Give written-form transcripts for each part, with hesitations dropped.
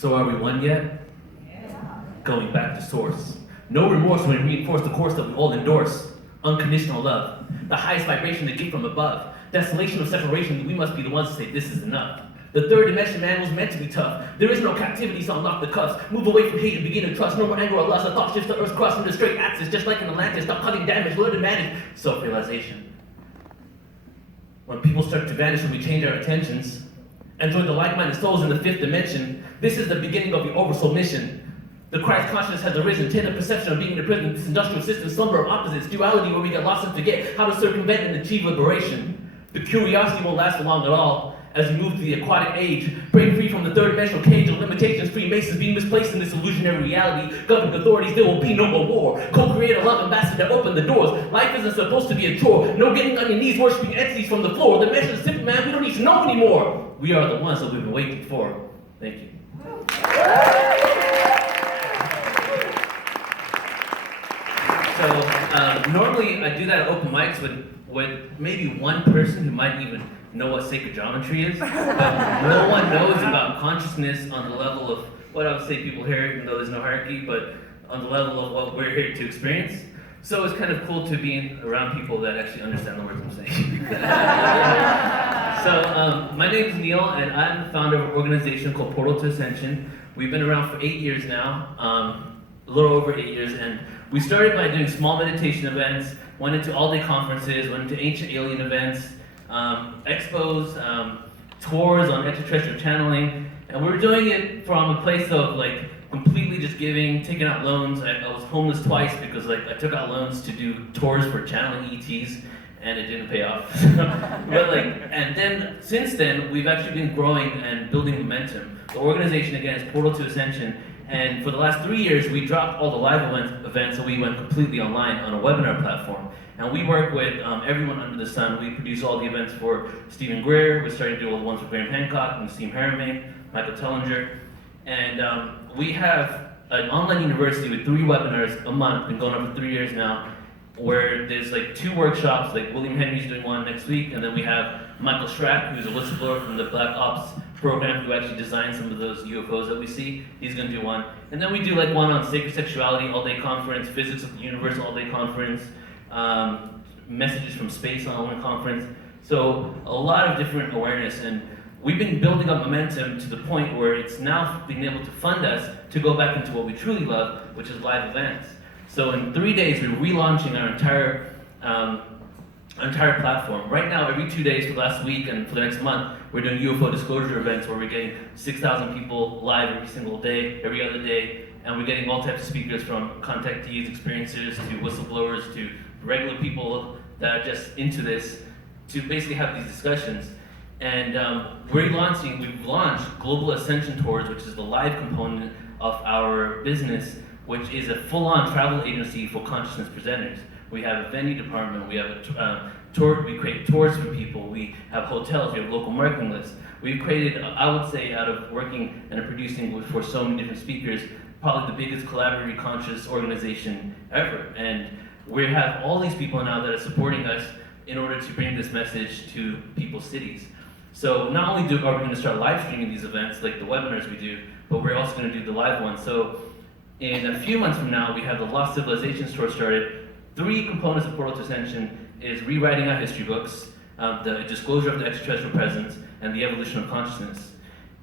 So are we one yet? Going back to source. No remorse when we reinforce the course that we all endorse. Unconditional love. The highest vibration to get from above. Desolation of separation, we must be the ones to say this is enough. The third dimension man was meant to be tough. There is no captivity, so unlock the cuffs. Move away from hate and begin to trust. No more anger or lust. A thought shifts the earth's crust into straight axis. Just like an Atlantis, stop cutting damage, learn to manage self-realization. When people start to vanish when we change our attentions and join the like-minded souls in the fifth dimension, this is the beginning of the oversoul mission. The Christ consciousness has arisen, tend the perception of being in the prison, this industrial system, slumber of opposites, duality where we get lost and forget how to circumvent and achieve liberation. The curiosity won't last long at all as we move to the aquatic age, break free from the third dimensional cage of limitations, Freemasons being misplaced in this illusionary reality, governing authorities, there will be no more war. Co-create a love ambassador, open the doors. Life isn't supposed to be a chore. No getting on your knees, worshiping entities from the floor. The message is simple, man, we don't need to know anymore. We are the ones that we've been waiting for. Thank you. So, normally I do that at open mics with maybe one person who might even know what sacred geometry is, but no one knows about consciousness on the level of what I would say people here, even though there's no hierarchy, but on the level of what we're here to experience. So it's kind of cool to be around people that actually understand the words I'm saying. So my name is Neil, and I'm the founder of an organization called Portal to Ascension. We've been around for 8 years now, a little over 8 years, and we started by doing small meditation events, went into all-day conferences, went into ancient alien events, expos, tours on extraterrestrial channeling, and we were doing it from a place of like completely just giving, taking out loans. I was homeless twice because like I took out loans to do tours for channeling ETs, and it didn't pay off. And then since then we've actually been growing and building momentum. The organization again is Portal to Ascension. And for the last 3 years, we dropped all the live events and we went completely online on a webinar platform. And we work with everyone under the sun. We produce all the events for Stephen Greer. We're starting to do all the ones for Graham Hancock, Nassim Haramein, Michael Tellinger. And we have an online university with 3 webinars a month, been going on for 3 years now, where there's like 2 workshops, like William Henry's doing one next week, and then we have Michael Schrack, who's a whistleblower from the Black Ops program, who actually designed some of those UFOs that we see. He's going to do one. And then we do like one on sacred sexuality, all-day conference, physics of the universe, all-day conference, messages from space on one conference. So a lot of different awareness, and we've been building up momentum to the point where it's now being able to fund us to go back into what we truly love, which is live events. So in 3 days, we're relaunching our entire platform. Right now, every 2 days for the last week and for the next month, we're doing UFO disclosure events where we're getting 6,000 people live every single day, every other day, and we're getting all types of speakers from contactees, experiencers, to whistleblowers, to regular people that are just into this, to basically have these discussions. And we've launched Global Ascension Tours, which is the live component of our business, which is a full-on travel agency for consciousness presenters. We have a venue department, we have a tour, we create tours for people, we have hotels, we have local marketing lists. We've created, I would say, out of working and producing for so many different speakers, probably the biggest collaborative conscious organization ever. And we have all these people now that are supporting us in order to bring this message to people's cities. So not only are we going to start live streaming these events, like the webinars we do, but we're also going to do the live ones. So in a few months from now, we have the Lost Civilizations tour started. 3 components of Portal to Ascension is rewriting our history books, the disclosure of the extraterrestrial presence, and the evolution of consciousness.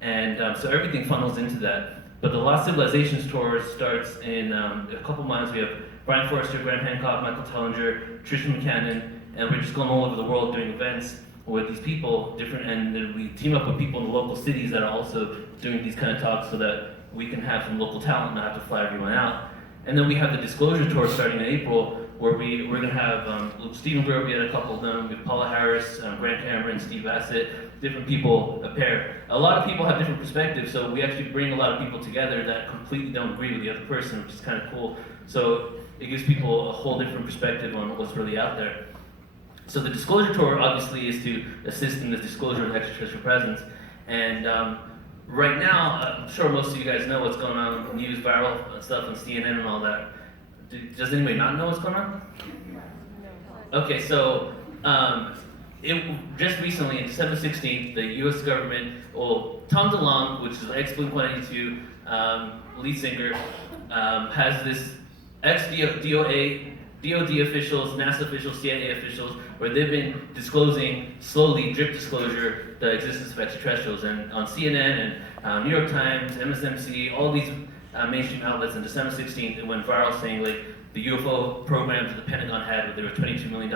And so everything funnels into that. But the Lost Civilizations tour starts in a couple months. We have Brian Forrester, Graham Hancock, Michael Tellinger, Trisha McCannon, and we're just going all over the world doing events with these people, and then we team up with people in the local cities that are also doing these kind of talks so that we can have some local talent and not have to fly everyone out. And then we have the Disclosure Tour starting in April, where we're going to have Stephen Greer, we had a couple of them, we have Paula Harris, Grant Cameron, Steve Bassett, different people appear. A lot of people have different perspectives, so we actually bring a lot of people together that completely don't agree with the other person, which is kind of cool. So it gives people a whole different perspective on what's really out there. So the Disclosure Tour obviously is to assist in the disclosure of extraterrestrial presence. And right now, I'm sure most of you guys know what's going on in the news, viral stuff on CNN and all that. Does anybody not know what's going on? Okay, so just recently, on December 16th, the U.S. government, Tom DeLonge, which is the ex-Blink-182 lead singer, has this DOD officials, NASA officials, CIA officials, where they've been disclosing, slowly, drip disclosure, the existence of extraterrestrials. And on CNN and New York Times, MSNBC, all these mainstream outlets on December 16th, it went viral saying like the UFO programs that the Pentagon had, where there were $22 million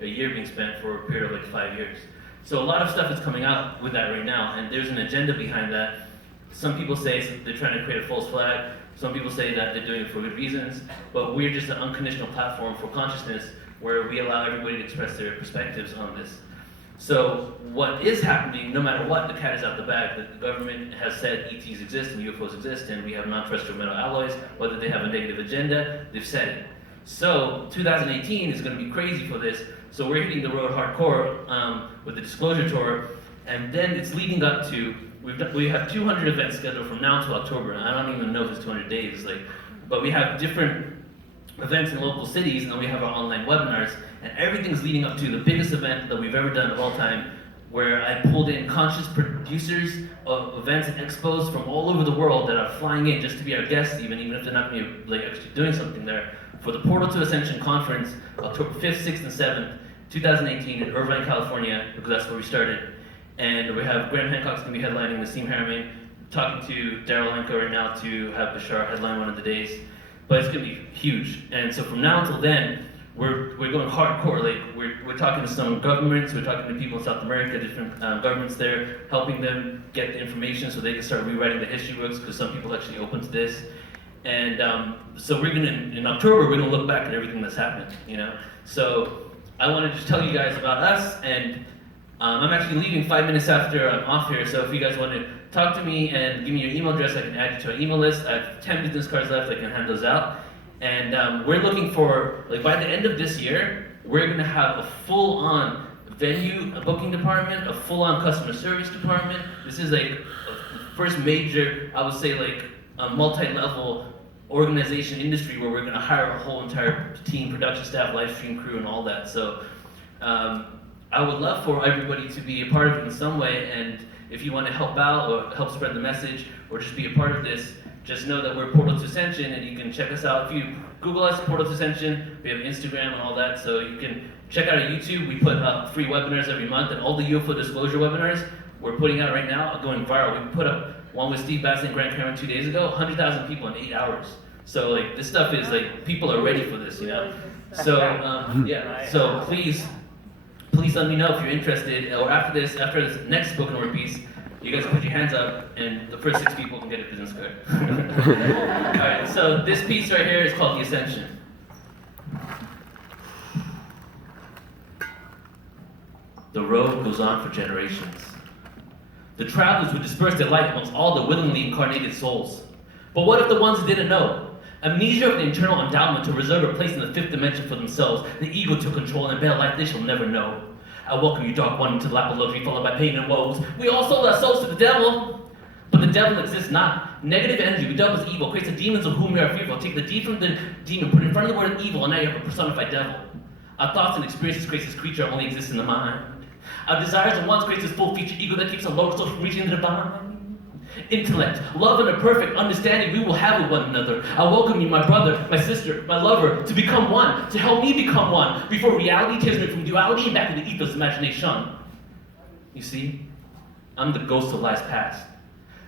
a year being spent for a period of like 5 years. So a lot of stuff is coming out with that right now, and there's an agenda behind that. Some people say they're trying to create a false flag. Some people say that they're doing it for good reasons, but we're just an unconditional platform for consciousness where we allow everybody to express their perspectives on this. So what is happening, no matter what, the cat is out the bag. The government has said ETs exist and UFOs exist and we have non-terrestrial metal alloys. Whether they have a negative agenda, they've said it. So 2018 is going to be crazy for this. So we're hitting the road hardcore with the disclosure tour, and then it's leading up to, we have 200 events scheduled from now until October. And I don't even know if it's 200 days, but we have different events in local cities, and then we have our online webinars, and everything's leading up to the biggest event that we've ever done of all time, where I pulled in conscious producers of events and expos from all over the world that are flying in just to be our guests, even if they're not going to be actually doing something there, for the Portal to Ascension conference, October 5th, 6th, and 7th, 2018 in Irvine, California, because that's where we started. And we have Graham Hancock's going to be headlining, Nassim Haramein, talking to Daryl Lenko right now to have Bashar headline one of the days. But it's going to be huge. And so from now until then, we're going hardcore. We're talking to some governments, we're talking to people in South America, different governments there, helping them get the information so they can start rewriting the history books, because some people actually open to this. And so we're going to, in October, we're going to look back at everything that's happened, So I want to just tell you guys about us, and I'm actually leaving 5 minutes after I'm off here, so if you guys want to talk to me and give me your email address, I can add you to our email list. I have 10 business cards left, I can hand those out. And we're looking for, by the end of this year, we're going to have a full-on venue, a booking department, a full-on customer service department. This is the first major, I would say, a multi-level organization industry where we're going to hire a whole entire team, production staff, live stream crew, and all that. So I would love for everybody to be a part of it in some way, and if you want to help out or help spread the message or just be a part of this, just know that we're Portal to Ascension, and you can check us out. If you Google us, Portal to Ascension, we have Instagram and all that, so you can check out our YouTube. We put up free webinars every month, and all the UFO disclosure webinars we're putting out right now are going viral. We put up one with Steve Bassett and Grant Cameron 2 days ago, 100,000 people in 8 hours. So this stuff is people are ready for this, So yeah, so please let me know if you're interested, or after this next spoken word piece, you guys put your hands up, and the first 6 people can get a business card. Alright, so this piece right here is called The Ascension. The road goes on for generations. The travelers would disperse their light amongst all the willingly incarnated souls. But what if the ones who didn't know? Amnesia of the internal endowment to reserve a place in the 5th dimension for themselves, the ego took control and bear life they shall never know. I welcome you, dark one, into the lap of luxury, followed by pain and woes. We all sold our souls to the devil, but the devil exists not. Negative energy, we dub as evil, creates the demons of whom we are fearful. Take the D from the demon, put it in front of the word evil, and now you have a personified devil. Our thoughts and experiences create this creature only exists in the mind. Our desires and wants creates this full-featured ego that keeps our lower soul from reaching the divine. Intellect, love, and a perfect understanding we will have with one another. I welcome you, my brother, my sister, my lover, to become one, to help me become one, before reality tears me from duality and back to the ethos imagination. You see, I'm the ghost of lives past.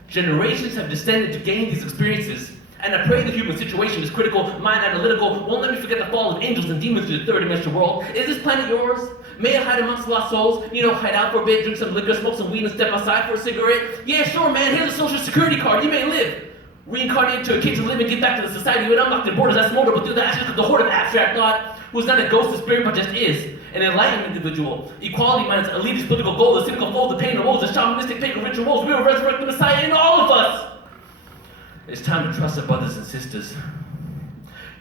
Generations have descended to gain these experiences, and I pray the human situation is critical, mind analytical, won't let me forget the fall of angels and demons to the third dimensional world. Is this planet yours? May I hide amongst lost souls? Hide out for a bit, drink some liquor, smoke some weed, and step outside for a cigarette? Yeah, sure, man, here's a social security card, you may live. Reincarnated to a kid to live and get back to the society with unlocked borders that's mortal, but through the ashes of the horde of abstract thought, who's not a ghost of spirit, but just is. An enlightened individual. Equality minus elitist political goal, the cynical fold, the pain and woes, the shamanistic pagan rituals. We will resurrect the Messiah in all of us. It's time to trust our brothers and sisters.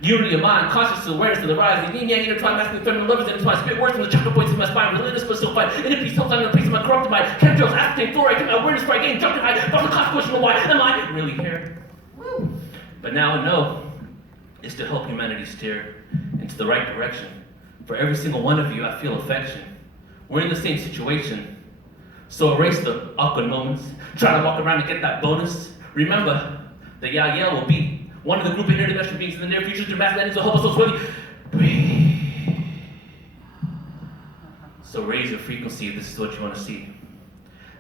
Unity of mind, conscious awareness of the rising, yin yang intertwined, masculine, feminine, lovers intertwined, spit words from the chakra points in my spine, relentless but still fight, inner peace, health, I'm in the place of my corrupted mind, chemtrails, aspartame, fluoride, keep my awareness for I gain, jumping high, from the cost question of why, am I really here? Woo. But now I know is to help humanity steer into the right direction. For every single one of you, I feel affection. we're in the same situation. So erase the awkward moments. Try to walk around and get that bonus. Remember, the Yael will be one of the group of interdimensional beings in the near future through mass landings will help us so swiftly. Breathe. So raise your frequency if this is what you want to see.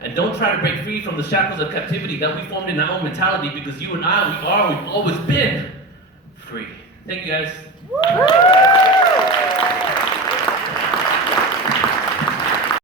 And don't try to break free from the shackles of captivity that we formed in our own mentality, because you and I, we've always been free. Thank you guys.